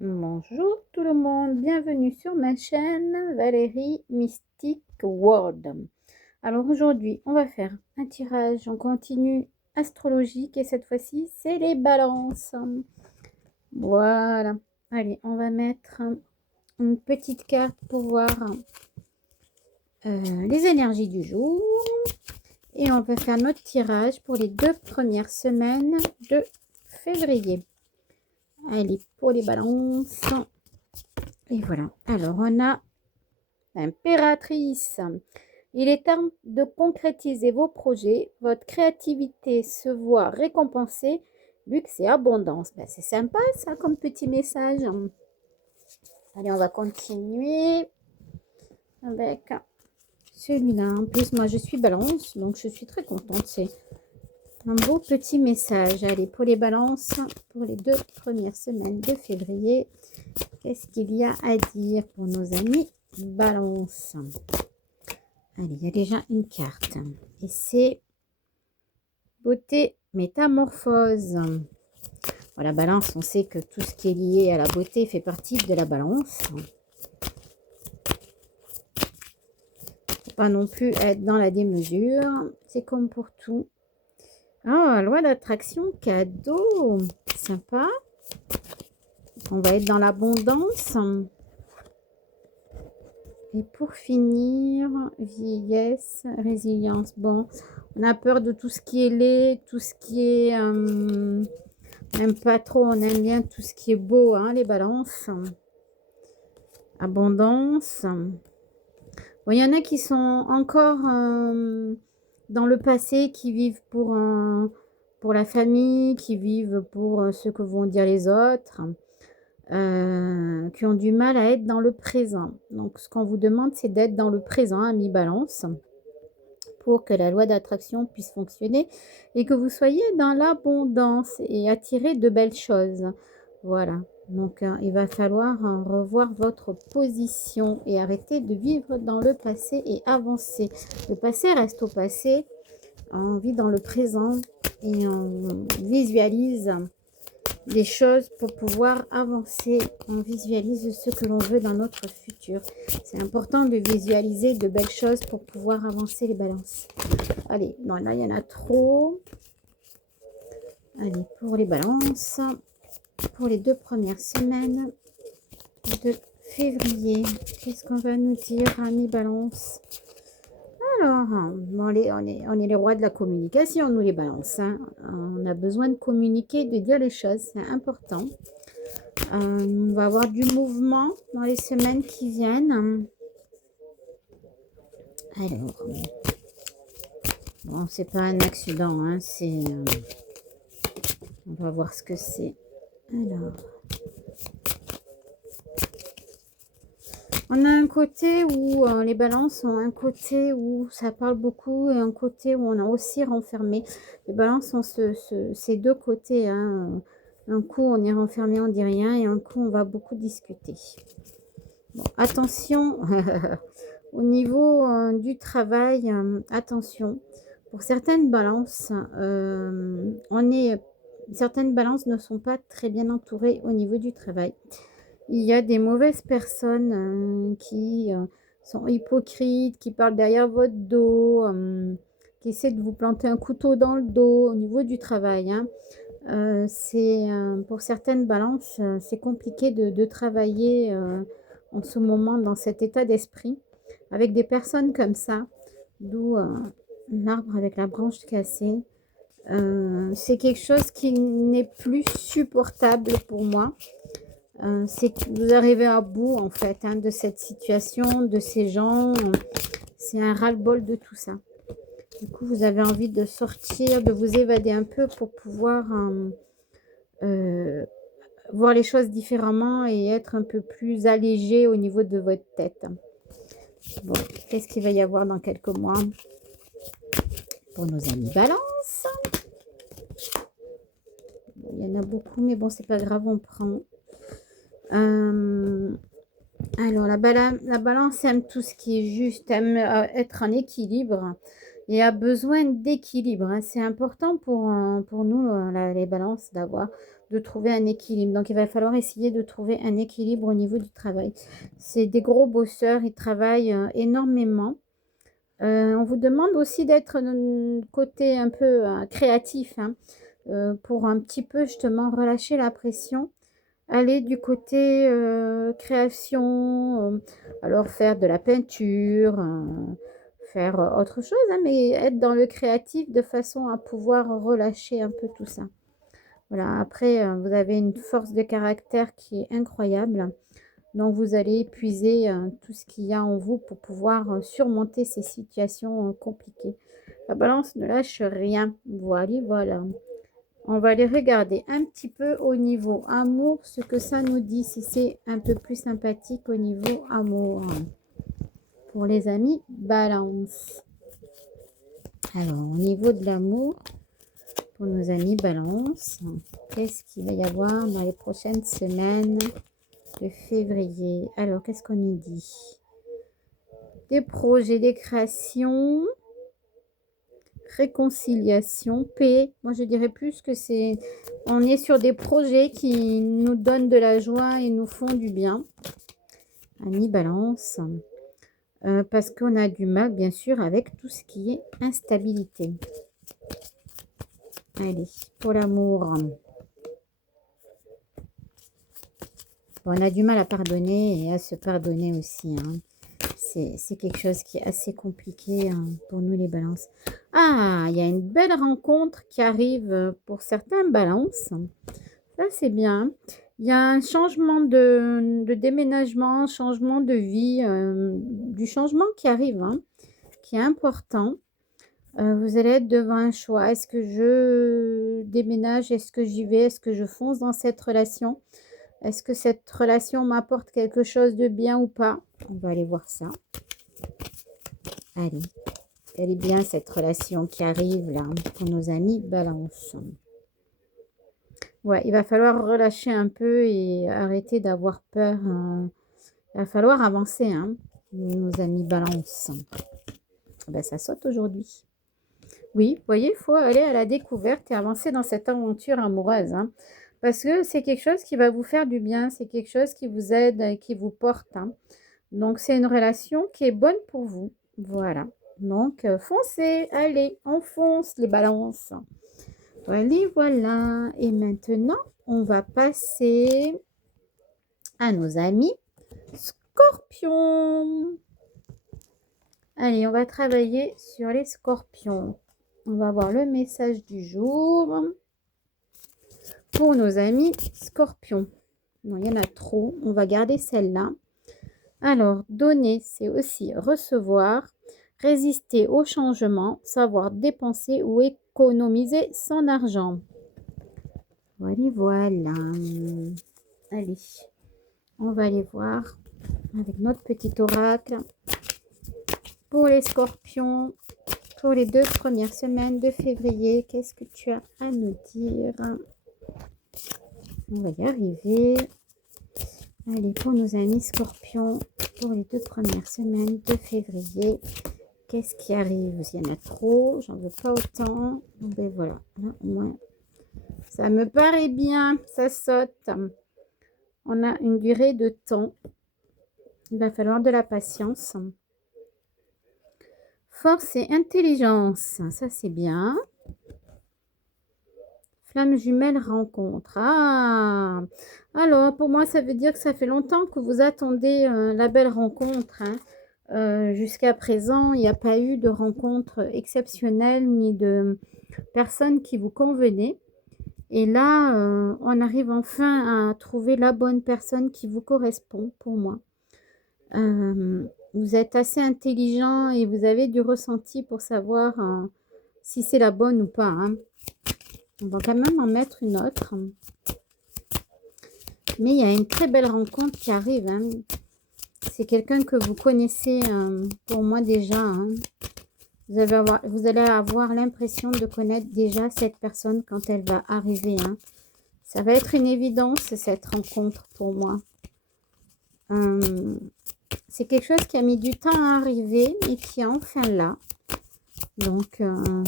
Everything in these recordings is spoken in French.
Bonjour tout le monde, bienvenue sur ma chaîne Valérie Mystic World. Alors aujourd'hui, on va faire un tirage en continu astrologique et cette fois-ci, c'est les balances. Voilà. Allez, on va mettre une petite carte pour voir les énergies du jour et on va faire notre tirage pour les 2 premières semaines de février. Allez, pour les balances. Et voilà. Alors, on a l'impératrice. Il est temps de concrétiser vos projets. Votre créativité se voit récompensée. Luxe et abondance. Ben, c'est sympa ça comme petit message. Allez, on va continuer avec celui-là. En plus, moi, je suis balance, donc je suis très contente. C'est un beau petit message. Allez, pour les balances, pour les 2 premières semaines de février, qu'est-ce qu'il y a à dire pour nos amis balance? Allez, il y a déjà une carte. Et c'est beauté métamorphose. Bon, la balance, on sait que tout ce qui est lié à la beauté fait partie de la balance. Faut pas non plus être dans la démesure. C'est comme pour tout. Ah, loi d'attraction, cadeau. Sympa. On va être dans l'abondance. Et pour finir, vieillesse, résilience. Bon, on a peur de tout ce qui est laid, tout ce qui est... même pas trop, on aime bien tout ce qui est beau, hein, les balances. Abondance. Bon, il y en a qui sont encore dans le passé, qui vivent pour la famille, qui vivent pour ce que vont dire les autres. Qui ont du mal à être dans le présent. Donc, ce qu'on vous demande, c'est d'être dans le présent, ami balance, pour que la loi d'attraction puisse fonctionner et que vous soyez dans l'abondance et attirer de belles choses. Voilà. Donc, il va falloir revoir votre position et arrêter de vivre dans le passé et avancer. Le passé reste au passé. On vit dans le présent et on visualise les choses pour pouvoir avancer. On visualise ce que l'on veut dans notre futur. C'est important de visualiser de belles choses pour pouvoir avancer les balances. Allez, non, là, il y en a trop. Allez, pour les balances, pour les 2 premières semaines de février, qu'est-ce qu'on va nous dire, amis balance? Alors, on est les rois de la communication, nous les balances. Hein. On a besoin de communiquer, de dire les choses, c'est important. On va avoir du mouvement dans les semaines qui viennent. Alors, bon, c'est pas un accident, hein, c'est... on va voir ce que c'est. Alors... on a un côté où les balances ont un côté où ça parle beaucoup et un côté où on a aussi renfermé. Les balances ont ces deux côtés. Hein. Un coup, on est renfermé, on dit rien et un coup, on va beaucoup discuter. Bon, attention, au niveau du travail, attention. Pour certaines balances, certaines balances ne sont pas très bien entourées au niveau du travail. Il y a des mauvaises personnes qui sont hypocrites, qui parlent derrière votre dos, qui essaient de vous planter un couteau dans le dos au niveau du travail. Hein. Pour certaines balances, c'est compliqué de travailler en ce moment dans cet état d'esprit avec des personnes comme ça, d'où l'arbre avec la branche cassée. C'est quelque chose qui n'est plus supportable pour moi. C'est que vous arrivez à bout en fait hein, de cette situation, de ces gens. C'est un ras-le-bol de tout ça. Du coup, vous avez envie de sortir, de vous évader un peu pour pouvoir voir les choses différemment et être un peu plus allégé au niveau de votre tête. Bon, qu'est-ce qu'il va y avoir dans quelques mois pour nos amis balance? Bon, il y en a beaucoup, mais bon, c'est pas grave, on prend. Alors, la balance aime tout ce qui est juste, aime être en équilibre et a besoin d'équilibre. Hein. C'est important pour nous, les balances, d'avoir de trouver un équilibre. Donc, il va falloir essayer de trouver un équilibre au niveau du travail. C'est des gros bosseurs, ils travaillent énormément. On vous demande aussi d'être côté un peu créatif, hein, pour un petit peu justement relâcher la pression. Aller du côté création, alors faire de la peinture, faire autre chose, hein, mais être dans le créatif de façon à pouvoir relâcher un peu tout ça. Voilà, après, vous avez une force de caractère qui est incroyable. Donc, vous allez épuiser tout ce qu'il y a en vous pour pouvoir surmonter ces situations compliquées. La balance ne lâche rien. Voilà, voilà. On va aller regarder un petit peu au niveau amour, ce que ça nous dit, si c'est un peu plus sympathique au niveau amour. Pour les amis, balance. Alors, au niveau de l'amour, pour nos amis balance, qu'est-ce qu'il va y avoir dans les prochaines semaines de février? Alors, qu'est-ce qu'on nous dit? Des projets, des créations, réconciliation, paix. Moi, je dirais plus que c'est... On est sur des projets qui nous donnent de la joie et nous font du bien. Amis balance. Parce qu'on a du mal, bien sûr, avec tout ce qui est instabilité. Allez, pour l'amour. Bon, on a du mal à pardonner et à se pardonner aussi. Hein. C'est quelque chose qui est assez compliqué pour nous les balances. Ah, il y a une belle rencontre qui arrive pour certains balances. Ça, c'est bien. Il y a un changement de déménagement, changement de vie, du changement qui arrive, hein, qui est important. Vous allez être devant un choix. Est-ce que je déménage? Est-ce que j'y vais? Est-ce que je fonce dans cette relation? Est-ce que cette relation m'apporte quelque chose de bien ou pas? On va aller voir ça. Allez, elle est bien cette relation qui arrive là pour nos amis balance. Ouais, il va falloir relâcher un peu et arrêter d'avoir peur. Il va falloir avancer, hein, nos amis balance. Ben, ça saute aujourd'hui. Oui, vous voyez, il faut aller à la découverte et avancer dans cette aventure amoureuse. Hein, parce que c'est quelque chose qui va vous faire du bien, c'est quelque chose qui vous aide et qui vous porte. Hein. Donc, c'est une relation qui est bonne pour vous. Voilà. Donc, foncez, allez, on fonce les balances. Voilà, voilà. Et maintenant, on va passer à nos amis scorpions. Allez, on va travailler sur les scorpions. On va voir le message du jour pour nos amis scorpions. Non, il y en a trop. On va garder celle-là. Alors, donner, c'est aussi recevoir, résister au changement, savoir dépenser ou économiser son argent. Voilà, voilà. Allez, on va aller voir avec notre petit oracle pour les scorpions. Pour les 2 premières semaines de février, qu'est-ce que tu as à nous dire? On va y arriver. Allez, pour nos amis scorpions, pour les 2 premières semaines de février, qu'est-ce qui arrive? Il y en a trop, j'en veux pas autant. Ben voilà, là au moins, ça me paraît bien, ça saute. On a une durée de temps. Il va falloir de la patience. Force et intelligence, ça c'est bien. Flamme jumelle rencontre. Ah, alors pour moi ça veut dire que ça fait longtemps que vous attendez la belle rencontre. Hein. Jusqu'à présent, il n'y a pas eu de rencontre exceptionnelle ni de personne qui vous convenait. Et là, on arrive enfin à trouver la bonne personne qui vous correspond pour moi. Vous êtes assez intelligent et vous avez du ressenti pour savoir si c'est la bonne ou pas. Hein. On va quand même en mettre une autre. Mais il y a une très belle rencontre qui arrive. Hein. C'est quelqu'un que vous connaissez pour moi déjà. Hein. Vous allez avoir l'impression de connaître déjà cette personne quand elle va arriver. Hein. Ça va être une évidence cette rencontre pour moi. C'est quelque chose qui a mis du temps à arriver et qui est enfin là. Donc,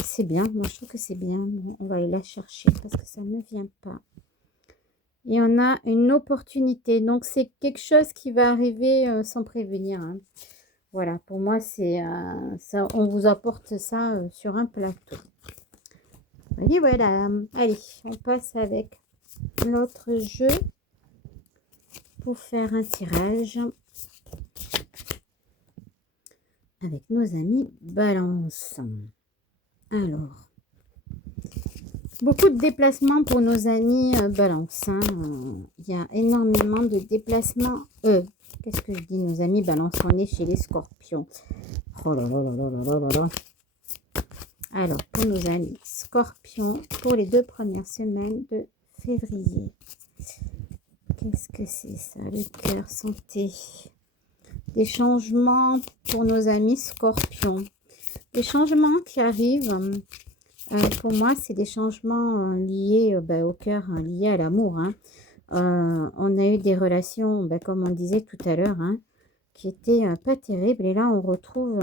c'est bien. Moi, je trouve que c'est bien. Bon, on va aller la chercher parce que ça ne vient pas. Et on a une opportunité. Donc, c'est quelque chose qui va arriver sans prévenir, hein. Voilà, pour moi, c'est ça, on vous apporte ça sur un plateau. Allez, voilà. Allez, on passe avec l'autre jeu pour faire un tirage avec nos amis Balance. Alors, beaucoup de déplacements pour nos amis Balance, hein. Il y a énormément de déplacements. Qu'est-ce que je dis, nos amis Balance? On est chez les Scorpions. Oh là là là là là là là. Alors, pour nos amis Scorpions, pour les 2 premières semaines de février. Qu'est-ce que c'est ça? Le cœur, santé. Des changements pour nos amis Scorpions. Des changements qui arrivent. Pour moi, c'est des changements liés au cœur, liés à l'amour, hein. On a eu des relations, comme on disait tout à l'heure, hein, qui étaient pas terribles. Et là, on retrouve,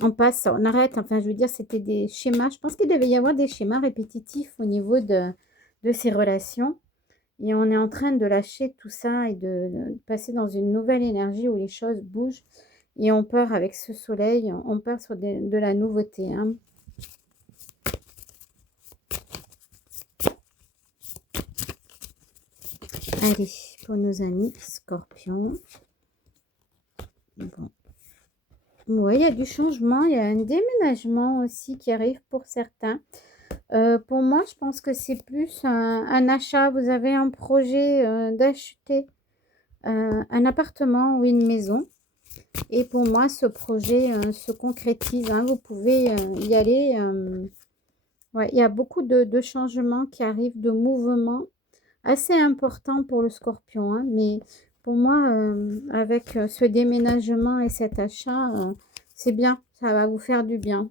on passe, on arrête. Enfin, je veux dire, c'était des schémas. Je pense qu'il devait y avoir des schémas répétitifs au niveau de ces relations. Et on est en train de lâcher tout ça et de passer dans une nouvelle énergie où les choses bougent. Et on part avec ce soleil, on part sur de la nouveauté, hein. Allez, pour nos amis Scorpions. Bon. Oui, il y a du changement, il y a un déménagement aussi qui arrive pour certains. Pour moi, je pense que c'est plus un achat. Vous avez un projet d'acheter un appartement ou une maison. Et pour moi, ce projet se concrétise, hein. Vous pouvez y aller. Ouais, il y a beaucoup de changements qui arrivent, de mouvements assez importants pour le Scorpion, hein. Mais pour moi, avec ce déménagement et cet achat, c'est bien. Ça va vous faire du bien.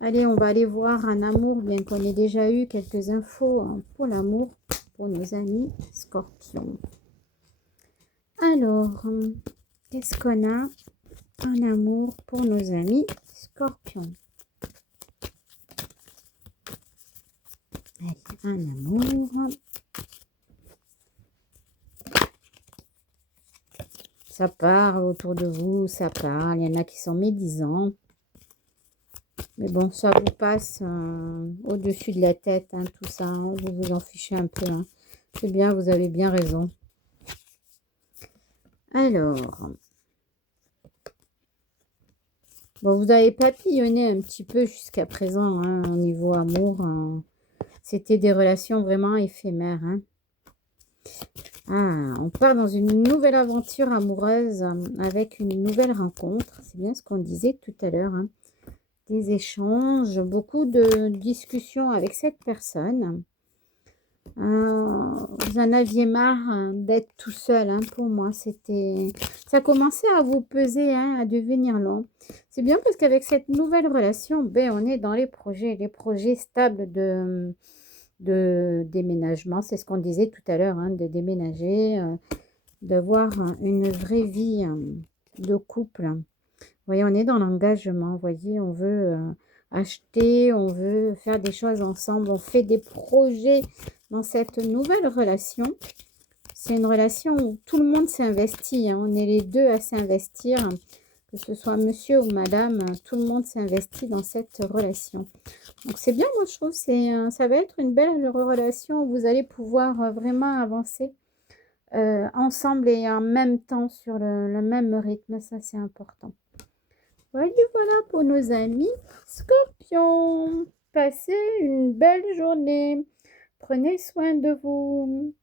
Allez, on va aller voir un amour, bien qu'on ait déjà eu quelques infos pour l'amour, pour nos amis Scorpions. Alors, qu'est-ce qu'on a en amour pour nos amis Scorpions? Allez, un amour. Ça parle autour de vous, ça parle. Il y en a qui sont médisants. Mais bon, ça vous passe au-dessus de la tête, hein, tout ça. Hein, vous vous en fichez un peu, hein. C'est bien, vous avez bien raison. Alors, bon, vous avez papillonné un petit peu jusqu'à présent, hein, au niveau amour. C'était des relations vraiment éphémères, hein. Ah, on part dans une nouvelle aventure amoureuse avec une nouvelle rencontre. C'est bien ce qu'on disait tout à l'heure, hein. Des échanges, beaucoup de discussions avec cette personne. Vous en aviez marre d'être tout seul, hein, pour moi. Ça commençait à vous peser, hein, à devenir long. C'est bien parce qu'avec cette nouvelle relation, on est dans les projets stables de déménagement. C'est ce qu'on disait tout à l'heure, hein, de déménager, d'avoir une vraie vie de couple. Vous voyez, on est dans l'engagement. Vous voyez, on veut acheter, on veut faire des choses ensemble. On fait des projets dans cette nouvelle relation. C'est une relation où tout le monde s'investit, hein. On est les deux à s'investir. Que ce soit monsieur ou madame, tout le monde s'investit dans cette relation. Donc, c'est bien, moi, je trouve. Ça va être une belle relation où vous allez pouvoir vraiment avancer ensemble et en même temps sur le même rythme. Ça, c'est important. Voilà pour nos amis Scorpions. Passez une belle journée. Prenez soin de vous.